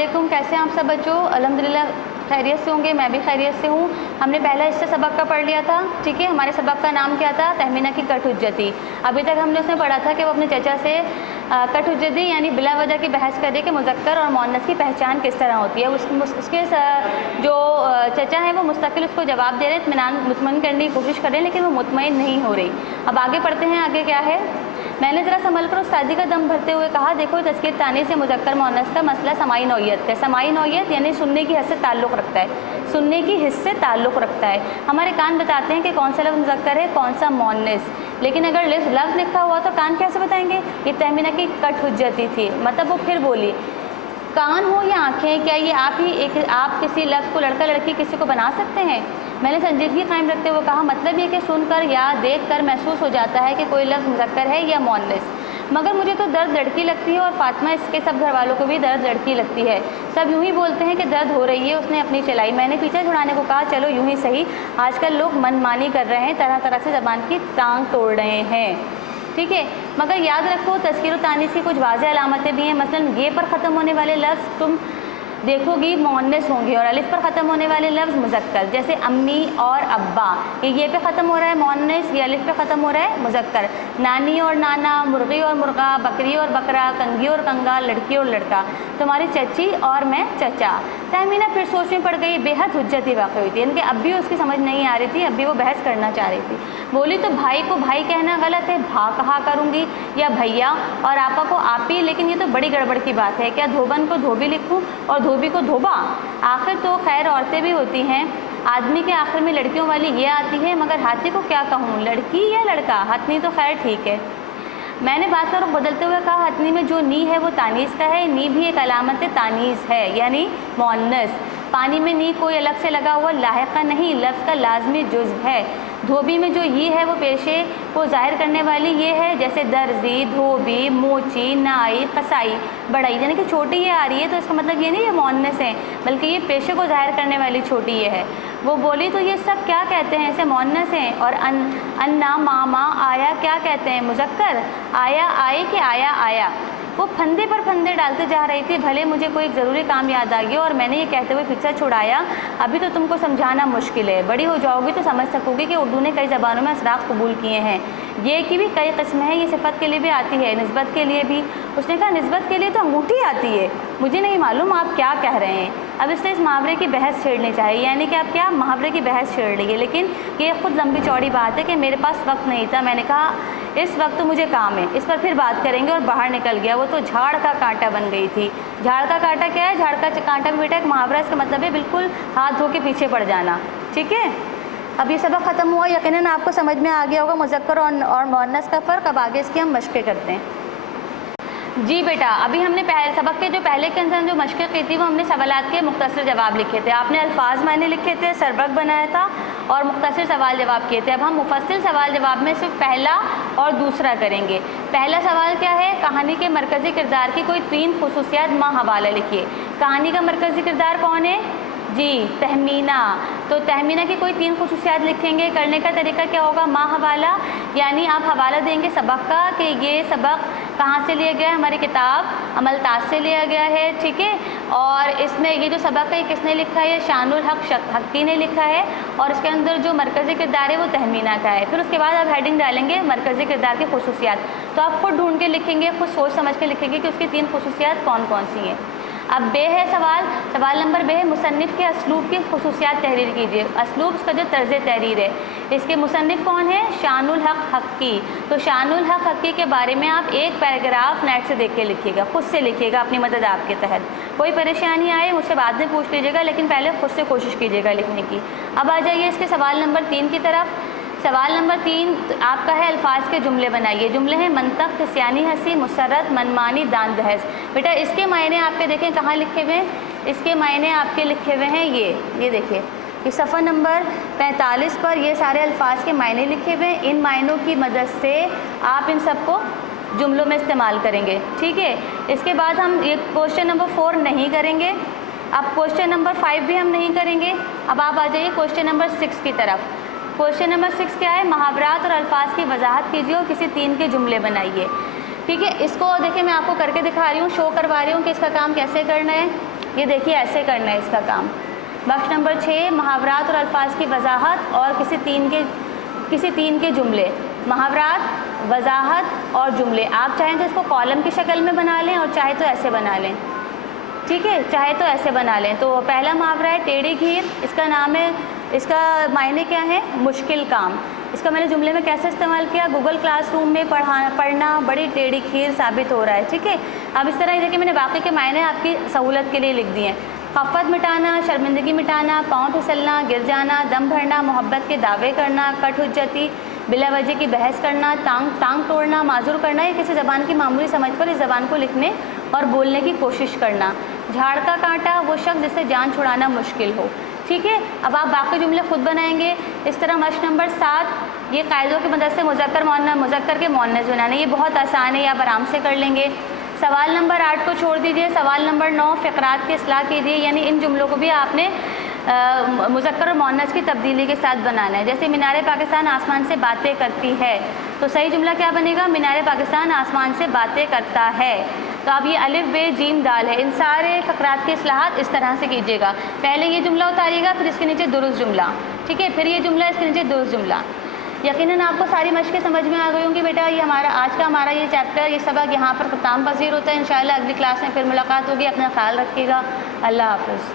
वालेकुम, कैसे हैं आप सब बच्चों। अल्हम्दुलिल्लाह खैरियत से होंगे, मैं भी खैरियत से हूँ। हमने पहला हिस्सा सबक का पढ़ लिया था, ठीक है। हमारे सबक का नाम क्या था? तहमीना की कट हुज्जती। अभी तक हमने उसमें पढ़ा था कि वो अपने चचा से कट हुज्जती यानी बिला वजह की बहस करे कि मुज़क्कर और मुअन्नस की पहचान किस तरह होती है। उसके जो चचा हैं वो मुस्तकिल उसको जवाब दे रहे हैं, इत्मीनान मुतमईन करने की कोशिश कर रहे हैं, लेकिन वो मुतमईन नहीं हो रही। अब आगे पढ़ते हैं, आगे क्या है। मैंने ज़रा संभल कर उस्तादी का दम भरते हुए कहा, देखो तज़कीर तानीस से मुज़क्कर मुअन्नस का मसला समाई नौइयत का। समाई नौइयत यानी सुनने की हद से ताल्लुक़ रखता है, सुनने की हिस्से से ताल्लुक़ रखता है। हमारे कान बताते हैं कि कौन सा लफ्ज़ मुज़क्कर है, कौन सा मुअन्नस, लेकिन अगर लफ्ज़ लिखा हुआ तो कान कैसे बताएंगे? ये तहमीना की कट हुज्जती थी। मतलब वो फिर बोली, कान हो या आँखें, क्या ये आप किसी लफ्ज़ को लड़का लड़की किसी को बना सकते हैं? मैंने संजीदगी कायम रखते हुए कहा, मतलब ये कि सुनकर या देखकर महसूस हो जाता है कि कोई लफ्ज़ मुज़क्कर है या मुअन्नस, मगर मुझे तो दर्द लड़की लगती है और फातिमा इसके सब घर वालों को भी दर्द लड़की लगती है। सब यूँ ही बोलते हैं कि दर्द हो रही है, उसने अपनी चलाई। मैंने पीछे छुड़ाने को कहा, चलो यूँ ही सही, आजकल लोग मनमानी कर रहे हैं, तरह तरह से ज़बान की टांग तोड़ रहे हैं, ठीक है। मगर याद रखो तज़कीर व तानीस की कुछ वाज़ेह अलामतें भी हैं। मसलन ये पर ख़त्म होने वाले लफ्ज़ तुम देखोगी मुअन्नस होंगे और अलिफ पर ख़त्म होने वाले लफ्ज़ मुज़क्कर, जैसे अम्मी और अब्बा, ये पे ख़त्म हो रहा है मुअन्नस, ये अलिफ पे ख़त्म हो रहा है मुज़क्कर। नानी और नाना, मुर्गी और मुर्गा, बकरी और बकरा, कंगी और कंगा, लड़की और लड़का, तुम्हारी चची और मैं चचा। तहमीना फिर सोच में पड़ गई, बेहद हुज्जती वाक़ई हुई थी, इनके अब भी उसकी समझ नहीं आ रही थी, अब भी वो बहस करना चाह रही थी। बोली, तो भाई को भाई कहना गलत है, भा कहा करूँगी, या भैया, और आपा को आपी, लेकिन ये तो बड़ी गड़बड़ की बात है। क्या धोबन को धोबी लिखूँ और धोबी को धोबा? आखिर तो खैर औरतें भी होती हैं, आदमी के आखिर में लड़कियों वाली ये आती है, मगर हाथी को क्या कहूँ, लड़की या लड़का? हथनी तो खैर ठीक है। मैंने बात का रुख बदलते हुए कहा, हथनी में जो नी है वो तानीस का है, नी भी एक अलामत तानीस है यानी मुअन्नस। पानी में नी कोई अलग से लगा हुआ लाहिक़ा नहीं, लफ्ज़ का लाजमी जुज़्व है। धोबी में जो ये है वो पेशे को ज़ाहिर करने वाली ये है, जैसे दर्जी, धोबी, मोची, नाई, कसाई, बढ़ई, यानी कि छोटी ये आ रही है तो इसका मतलब ये नहीं ये मुअन्नस है, बल्कि ये पेशे को ज़ाहिर करने वाली छोटी ये है। वो बोली, तो ये सब क्या कहते हैं, ऐसे मुअन्नस हैं। और अन्ना, मामा, आया क्या कहते हैं, मुज़क्कर? आया आए कि आया आया? वो फंदे पर फंदे डालते जा रही थी। भले मुझे कोई एक ज़रूरी काम याद आ गया और मैंने ये कहते हुए पीछा छुड़ाया, अभी तो तुमको समझाना मुश्किल है, बड़ी हो जाओगी तो समझ सकोगी कि उर्दू ने कई ज़बानों में असराफ़ कबूल किए हैं। ये की भी कई किस्में हैं, ये सिफत के लिए भी आती है, निस्बत के लिए भी। उसने कहा, निस्बत के लिए तो अंगूठी आती है, मुझे नहीं मालूम आप क्या कह रहे हैं। अब इसलिए इस मुहावरे की बहस छेड़नी चाहिए, यानी कि आप क्या मुहावरे की बहस छेड़ रही है, लेकिन ये ख़ुद लंबी चौड़ी बात है कि मेरे पास वक्त नहीं था। मैंने कहा इस वक्त तो मुझे काम है, इस पर फिर बात करेंगे, और बाहर निकल गया। वो तो झाड़ का कांटा बन गई थी। झाड़ का कांटा क्या है? झाड़ का कांटा भी बेटा एक मुहावरा, इसका मतलब है बिल्कुल हाथ धो के पीछे पड़ जाना, ठीक है। अब ये सबक ख़त्म हुआ, यकीनन आपको समझ में आ गया होगा मुज़क्कर और मुअन्नस का फ़र्क। अब आगे इसकी हम मशक़ें करते हैं। जी बेटा, अभी हमने सबक के जो पहले के अंदर जो मशक़ें की थी वो हमने सवालात के मुख्तसर जवाब लिखे थे। आपने अल्फाज मायने लिखे थे, सरबक बनाया था और मुख्तसर सवाल जवाब किए थे। अब हम मुफस्सिल सवाल जवाब में सिर्फ पहला और दूसरा करेंगे। पहला सवाल क्या है? कहानी के मरकज़ी किरदार की कोई 3 खुसूसियात माँ हवाला लिखिए। कहानी का मरकज़ी किरदार कौन है? जी, तहमीना। तो तहमीना की कोई 3 खुसूसियात लिखेंगे। करने का तरीका क्या होगा? माँ हवाला, यानी आप हवाला देंगे सबक का कि ये सबक कहाँ से लिया गया है, हमारी किताब अमलताज से लिया गया है, ठीक है। और इसमें ये जो सबक है किसने लिखा है? शानुल हक हक्की ने लिखा है, और इसके अंदर जो मरकज़ी किरदार है वो तहमीना का है। फिर उसके बाद आप हेडिंग डालेंगे मरकज़ी किरदार की खुसूसियात। तो आप खुद ढूंढ के लिखेंगे, खुद सोच समझ के लिखेंगे कि उसकी 3 खुसूसियात कौन कौन सी हैं। अब बे है सवाल नंबर बे है, मुसन्निफ़ के असलूब की खुसूसियात तहरीर कीजिए। असलूब उसका जो तर्ज़ तहरीर है, इसके मुसन्निफ़ कौन है? शानुल हक हक्की। तो शानुल हक हक्की के बारे में आप एक पैराग्राफ नेट से देख के लिखिएगा, खुद से लिखिएगा अपनी मदद आपके तहत। कोई परेशानी आए मुझसे बाद में पूछ लीजिएगा, लेकिन पहले खुद से कोशिश कीजिएगा लिखने की। अब आ जाइए इसके सवाल नंबर 3 की तरफ। सवाल नंबर 3 आपका है, अल्फाज के जुमले बनाइए। जुमले हैं मंतक, खिस्यानी हंसी, मुसर्रत, मनमानी, दान दहस। बेटा इसके मायने आपके देखें कहाँ लिखे हुए हैं, इसके मायने आपके लिखे हुए हैं ये देखिए, ये सफ़ा नंबर 45 पर ये सारे अल्फाज के मायने लिखे हुए हैं। इन मायनों की मदद से आप इन सबको जुमलों में इस्तेमाल करेंगे, ठीक है। इसके बाद हम ये क्वेश्चन नंबर 4 नहीं करेंगे। अब क्वेश्चन नंबर 5 भी हम नहीं करेंगे। अब आप आ जाइए क्वेश्चन नंबर 6 की तरफ। क्वेश्चन नंबर 6 क्या है? मुहावरात और अल्फाज की वजाहत कीजिए और किसी 3 के जुमले बनाइए, ठीक है। इसको देखिए मैं आपको करके दिखा रही हूँ, शो करवा रही हूँ कि इसका काम कैसे करना है। یہ دیکھیے ایسے کرنا ہے اس کا کام۔ بخش نمبر 6 محاورات اور الفاظ کی وضاحت اور کسی تین کے جملے۔ محاورات، وضاحت اور جملے، آپ چاہیں تو اس کو کالم کی شکل میں بنا لیں اور چاہے تو ایسے بنا لیں، ٹھیک ہے، چاہے تو ایسے بنا لیں۔ تو پہلا محاورہ ہے ٹیڑھی گھیر، اس کا نام ہے، اس کا معنی کیا ہے؟ مشکل کام۔ اس کا میں نے جملے میں کیسے استعمال کیا؟ گوگل کلاس روم میں پڑھنا بڑی ٹیڑھی کھیر ثابت ہو رہا ہے، ٹھیک ہے۔ اب اس طرح یہ دیکھیں میں نے باقی کے معنی آپ کی سہولت کے لیے لکھ دیے ہیں۔ خفت مٹانا، شرمندگی مٹانا، پاؤں پھسلنا، گر جانا، دم بھرنا، محبت کے دعوے کرنا، کٹ حجتی، بلا وجہ کی بحث کرنا، ٹانگ توڑنا، معذور کرنا، یا کسی زبان کی معمولی سمجھ پر اس زبان کو لکھنے اور بولنے کی کوشش کرنا۔ جھاڑ کا کانٹا، وہ شخص جسے جان چھڑانا مشکل ہو، ٹھیک ہے۔ اب آپ باقی جملے خود بنائیں گے اس طرح۔ مشق نمبر 7 یہ قاعدوں کی مدد سے مذکر کے مؤنث بنانے، یہ بہت آسان ہے، یہ آپ آرام سے کر لیں گے۔ سوال نمبر 8 کو چھوڑ دیجئے۔ سوال نمبر 9 فقرات کی اصلاح کیجیے، یعنی ان جملوں کو بھی آپ نے مذکر اور مؤنث کی تبدیلی کے ساتھ بنانا ہے۔ جیسے مینار پاکستان آسمان سے باتیں کرتی ہے، تو صحیح جملہ کیا بنے گا؟ مینار پاکستان آسمان سے باتیں کرتا ہے۔ تو اب یہ الف ب جیم دال ہے، ان سارے فقرات کی اصلاحات اس طرح سے کیجیے گا۔ پہلے یہ جملہ اتاریے گا، پھر اس کے نیچے درست جملہ، ٹھیک ہے، پھر یہ جملہ، اس کے نیچے درست جملہ۔ یقیناً آپ کو ساری مشقیں سمجھ میں آ گئی ہوں گی بیٹا۔ یہ آج کا ہمارا یہ چیپٹر، یہ سبق یہاں پر ختم پذیر ہوتا ہے۔ انشاءاللہ اگلی کلاس میں پھر ملاقات ہوگی۔ اپنا خیال رکھیے گا۔ اللہ حافظ۔